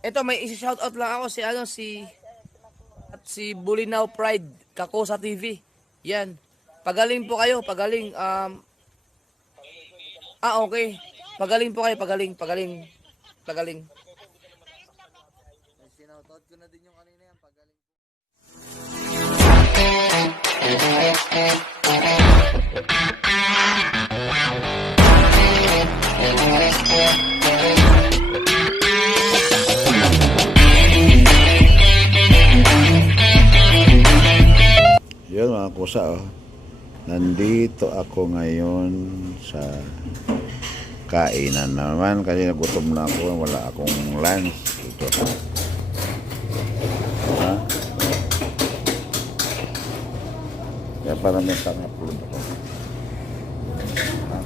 Ito may isi-shoutout lang ako si si Bulinaw Pride Kakosa TV. Yan. Pagaling po kayo, pagaling okay. Pagaling po kayo, pagaling. Sinautot ko na din yung kanina yan, pagaling. Yun mga kusa, oh. Nandito ako ngayon sa kainan naman kasi nagutom na ako, wala akong lunch ito. Ha? Kaya parang may tang-upload ako. Ha?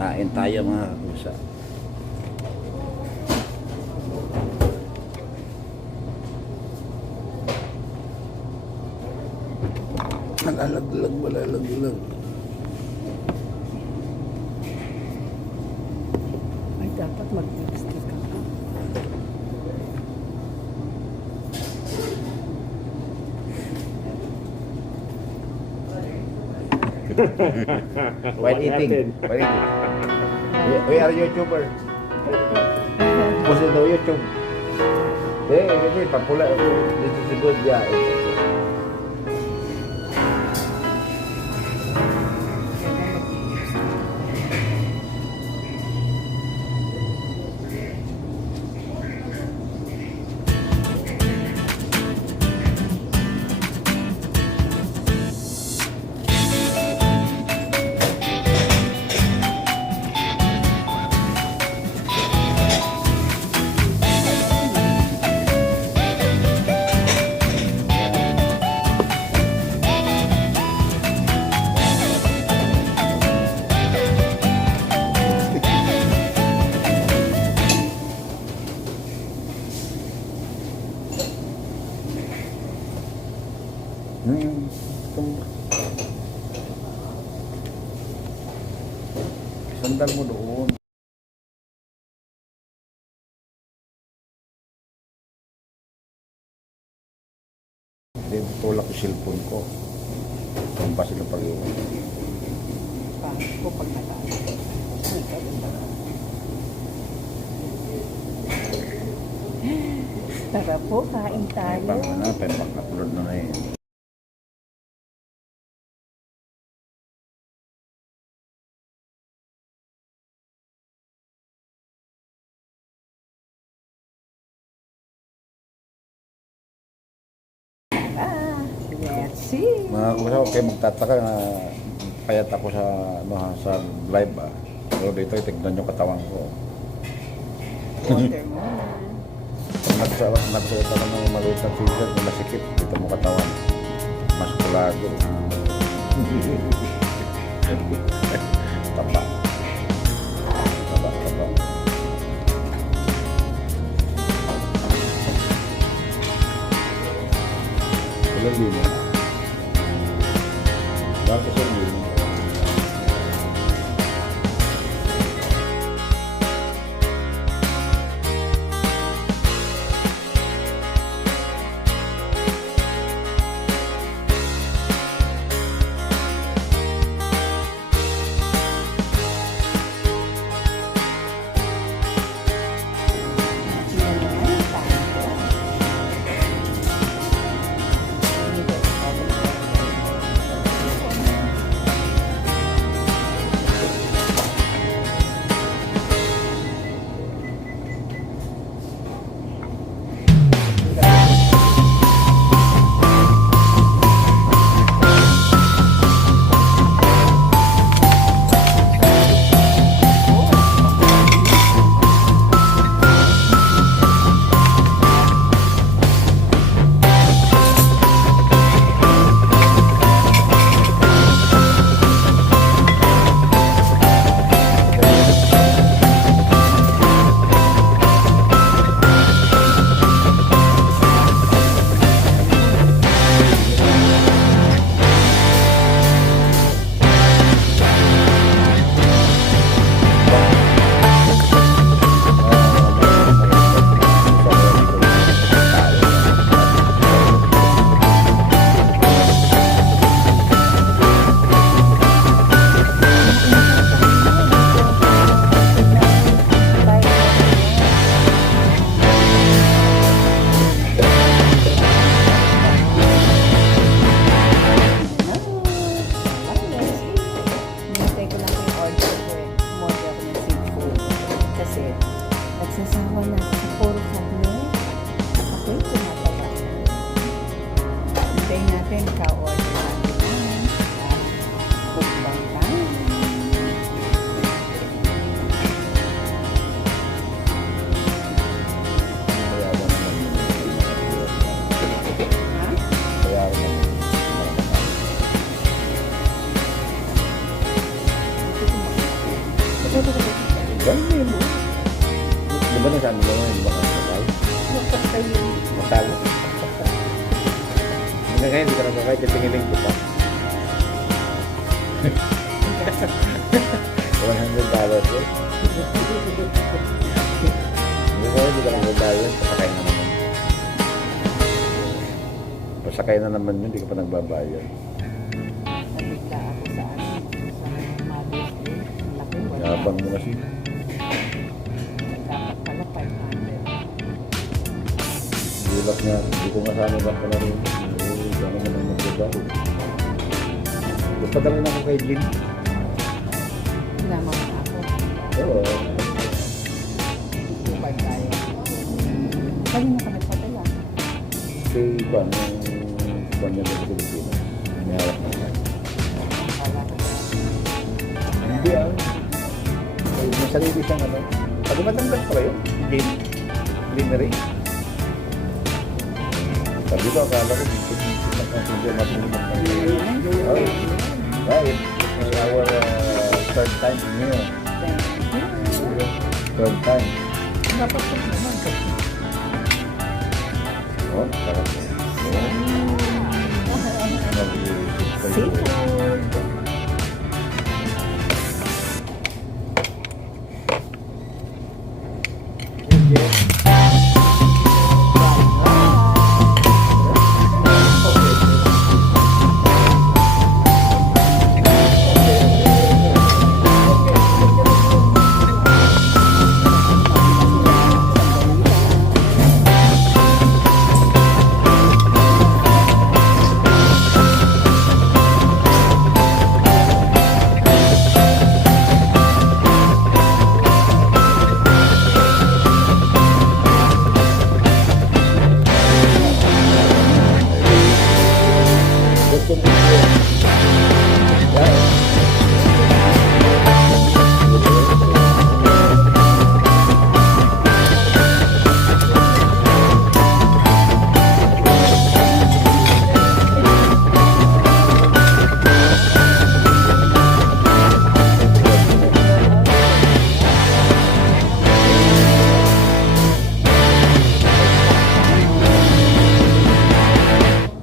Kain tayo mga kusa. Malalaglag. Ay, dapat mag-lipstick ka. While eating. We are YouTuber. Post it on YouTube. Hindi, papula. This is a good guy. Sandal mo doon. Hindi, tulak yung cellphone ko. Tumpa sila pag-iwan. Pangit ko pag nakain. Tara po, kain tayo. Pang-upload na eh. Let's see. Mga kusa, okay, magtataka na payat ako sa, sa live ah. Pero dito, tignan yung katawan ko. Watermelon. Nagsuot ako ng maliit na t-shirt, masikip. Dito mo katawan. Maskulado. Taba. Walang limo. Bakit sa limo? natin, ka-order natin namin. Bukbang tayo. Ha? Kaya naman. Ganyan mo. Di ba nasabi mo nga, di ba ka nakakay? Magpapay yun. Matalo. Hanggang ngayon, hindi ka nakakay, titingin ko pa. $100 eh. Hindi ka nagbabayad, pasakay na naman. Pasakay na naman yun, hindi ka pa nagbabayad. Nabigla ako sa Mother's Day. Ang laki, wala. Yabang mo kasi. Dapat pala 500. Gulat nga, hindi ko nga sana ba pala rin. Sana mo nang magbabayad. Padala na ako kay Jim. Sinama mo na ako. Oo. Bukbang tayo. Kanina ka nagpadala. Kay Juan, yung Juan niya sa Pilipinas. May hawak na siya. Wala ko. Hindi ah. May sarili siyang ano. Pag matanggal pa kayo, Jim. Linery. Sabi ko, akala ko, hindi matulog na. Oh. Right. It's our third time here. Third time. Dapat ko naman kasi. Oh, sarap. Seafood.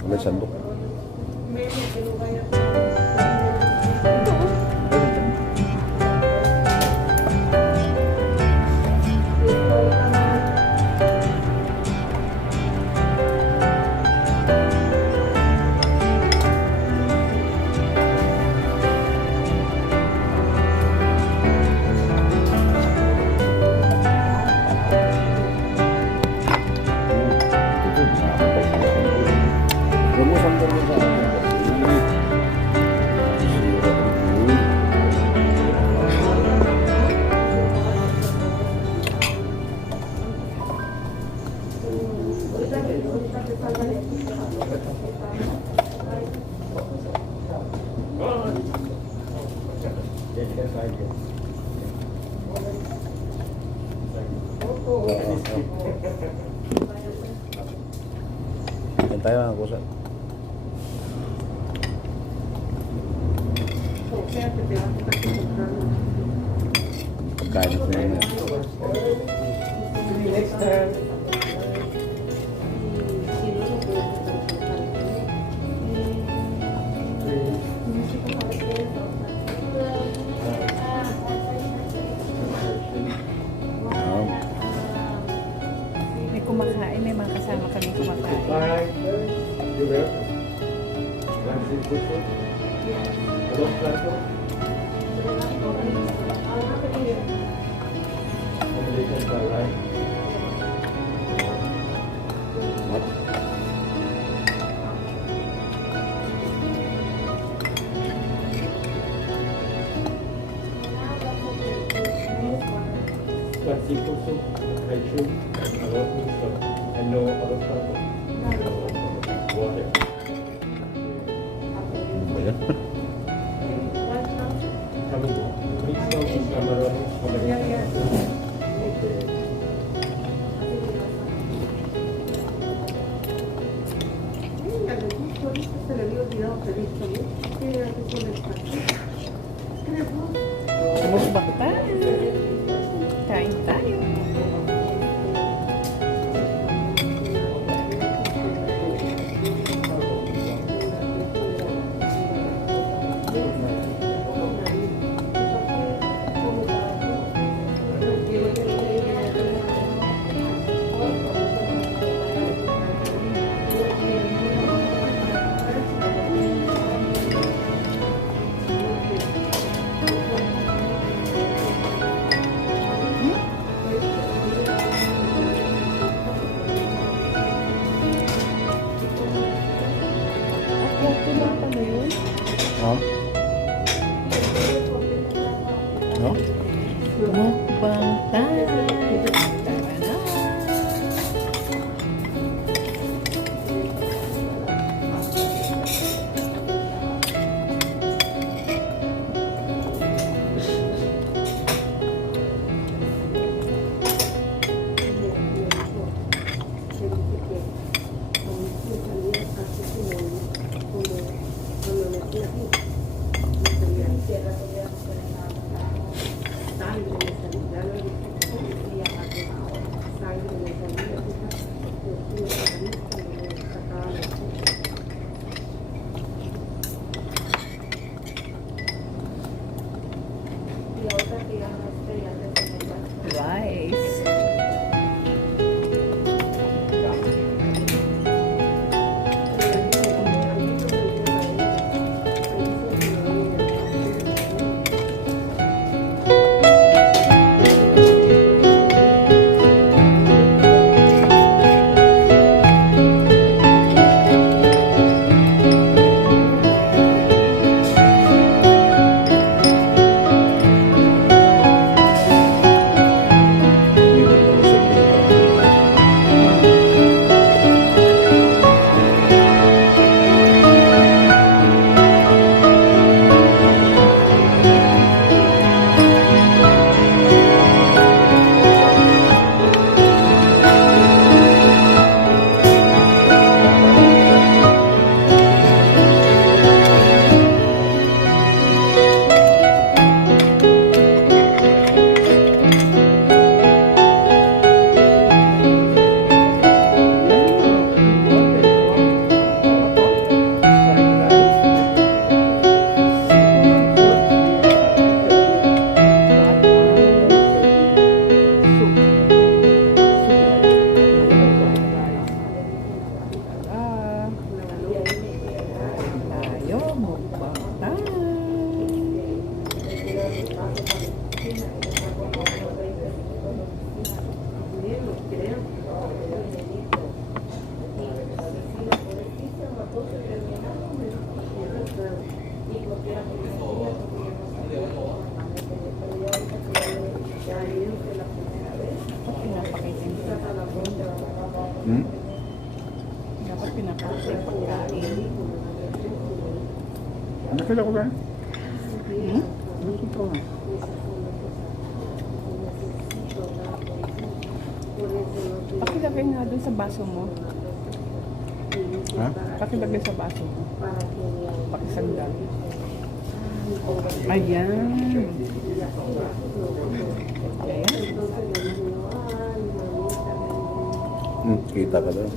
May sandok. Yan tayo mga kusa. Pagkain na yan. May kumakain, may mga kasama kami kumakain. Seafood soup, I should, and no other stuff. Water. talaga. Kami po. Wisdom is Cameron. Mukbang tayo. Kain tayo. Ako, pinapa mo yun? Ha? No? Mukbang tayo. Tara na. Rice. Tayo, mukbang tayo. Dapat pinapakita yung Hmm? dapat pinapakita yung pagkain. Nakita ko ba? Hmm? Nakita ko na. Pakilagay nga dun sa baso mo. Ha? Pakilagay sa baso mo. Pakisandal. Ayan. Ayan. Kita ka daw.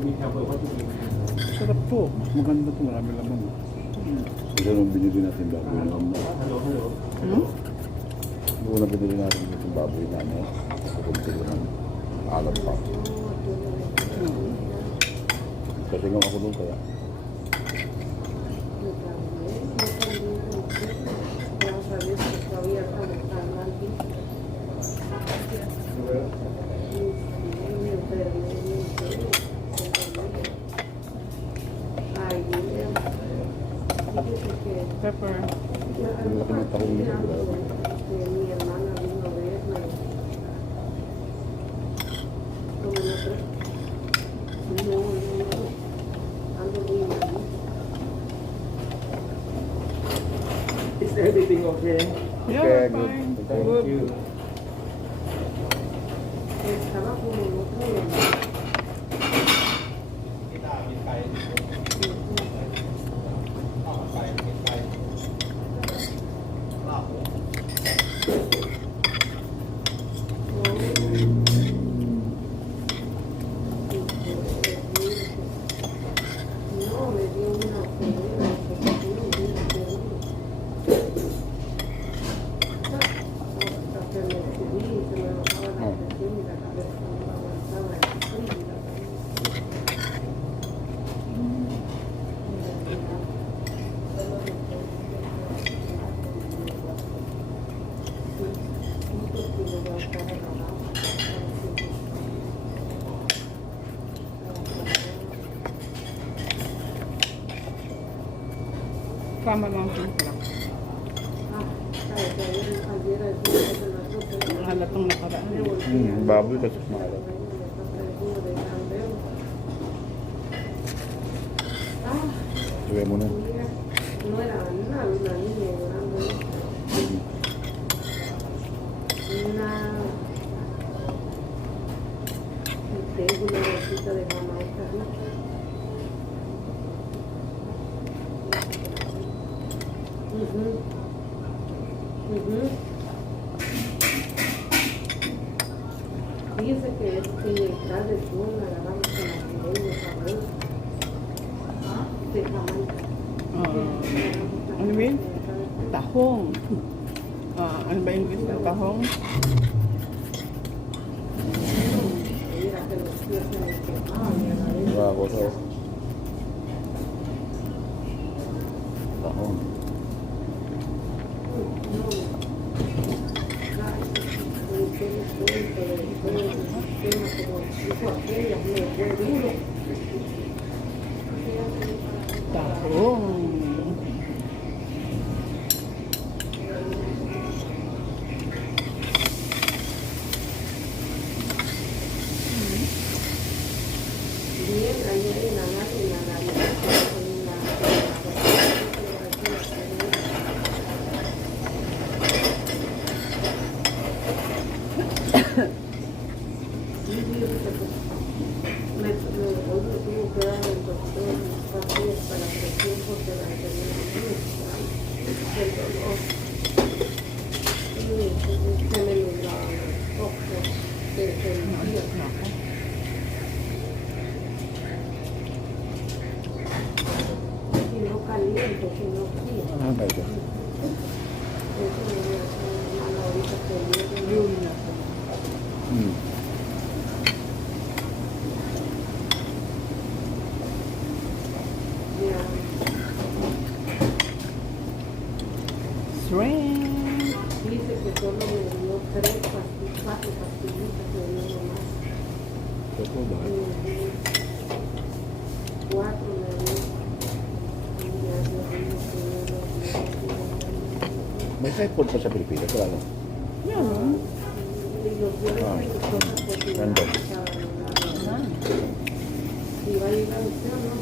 be careful what you eat. Sarap to. Mas maganda to. Marami laman. Kasi nung binili natin baboy na Hello, hello. Noong na binili natin yung baboy na ano. Kukunti ng alam pa. Kasi nga ako doon kaya. Pepper. Yung laki ng tarong nila. Grabe. Is everything okay? Yeah, Okay, fine. good. Thank you. Tama lang siya. Ang halatong nakaraan. Baboy kasi maalat. Tuloy mo na. Tengo una bolsita de Jamaica, ¿no? Fíjese que es que detrás del sur agarramos con la fideña, ¿sabes? De Jamaica. Ano ba yun? Tahong. Ano ba yung English ng tahong? Mira que los pies se me quemaban y a la vez Bravo sa tahong. Tahong. bien, ahí hay una me tuvo que dar el doctor pastillas para la presión porque la enfermedad del dolor. Y se me nublaban los ojos desde el día. Si no caliente, si no frío. Ah, baik. Eso me hace mal ahorita que viene. Shrimp. Dice que solo me dio 3 pastillitas, 4 pastillitas que me dio nomás. Betul banget. 4 me dio. Y ya yo digo que yo May typhoid pa sa Pilipinas, wala no? Yan. y los viernes y cosas porque ya Random. si va a llegar usted o no.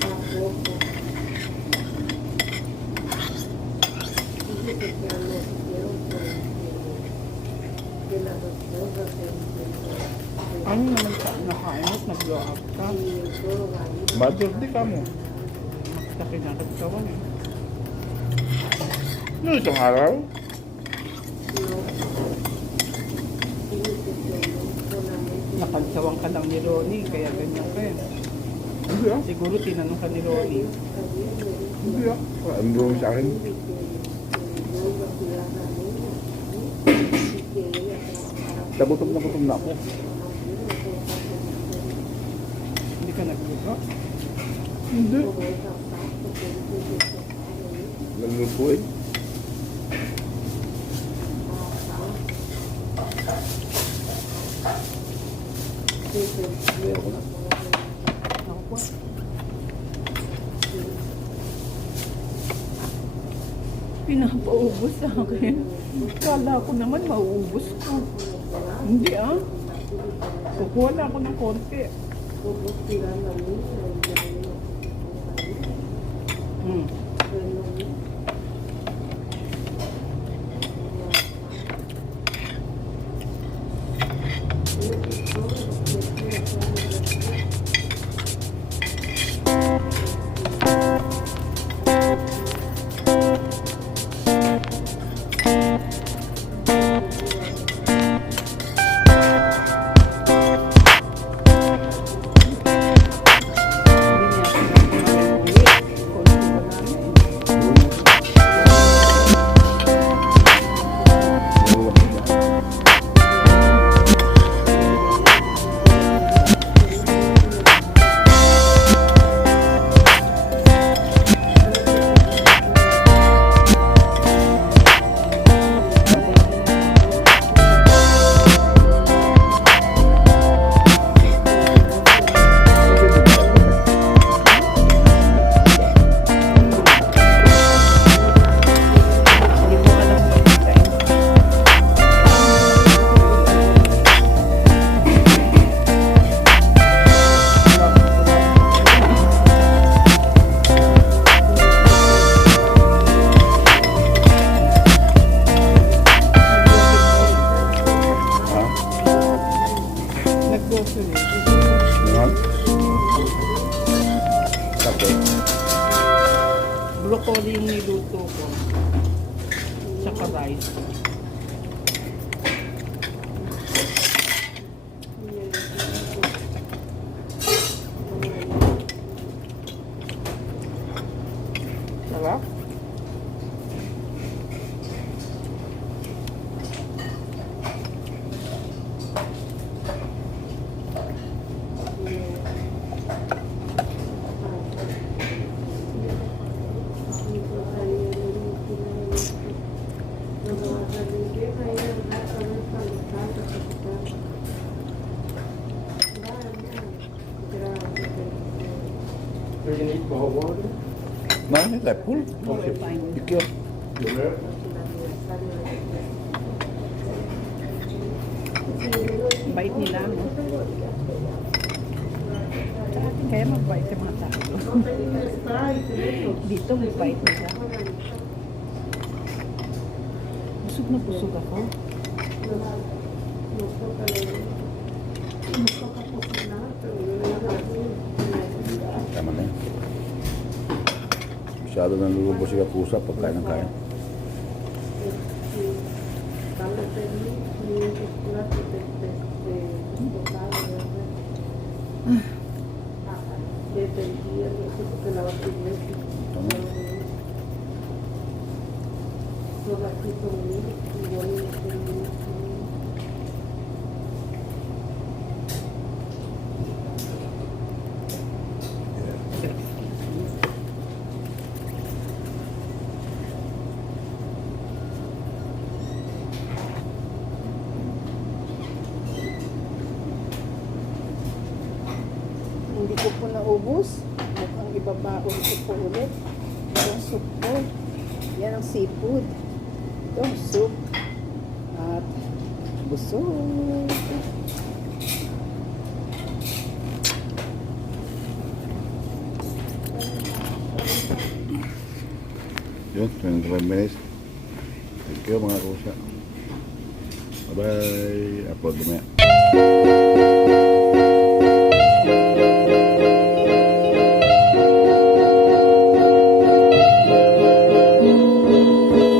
Tampoco. Dice que ya me hicieron que las esposas Ano naman ka nakainot, nag-blow up ka. y todo ahí. Mother di ka mo. Makita kinakagtawan eh. Yung isang araw? No. Dice que Napagsawang ka lang ni Ronnie, kaya ganyan ka eh. Hindi ah. Siguro tinanong ka ni Ronnie. Hindi ah. Ang buong sa akin. Nagutom na ako. Hindi ka nagluto? Hindi. Nalulutuin. Ayoko na. Ako po. Pinapaubos sa akin. Kala ko naman mauubos ko. Hindi ah. Kukuha na ako ng konti. Hmm. Broccoli yung niluto ko. Tsaka rice. Sarap. Do you need more water? No, it's like full. Okay. Thank you. Bait nila, no? Sa atin kaya magbait yung mga tao. Dito, magbait nila. Busog na busog ako. Tama na yun. Masyado nang lulubos yung pusa pagkain ng kain. Hindi ko po naubos. Mukhang ibabaon ko po ulit. Ito ang soup ko. Yan ang seafood. Ito ang soup. At busog. Yun, 25 minutes. Thank you mga kusa. Bye-bye. Upload mo yan.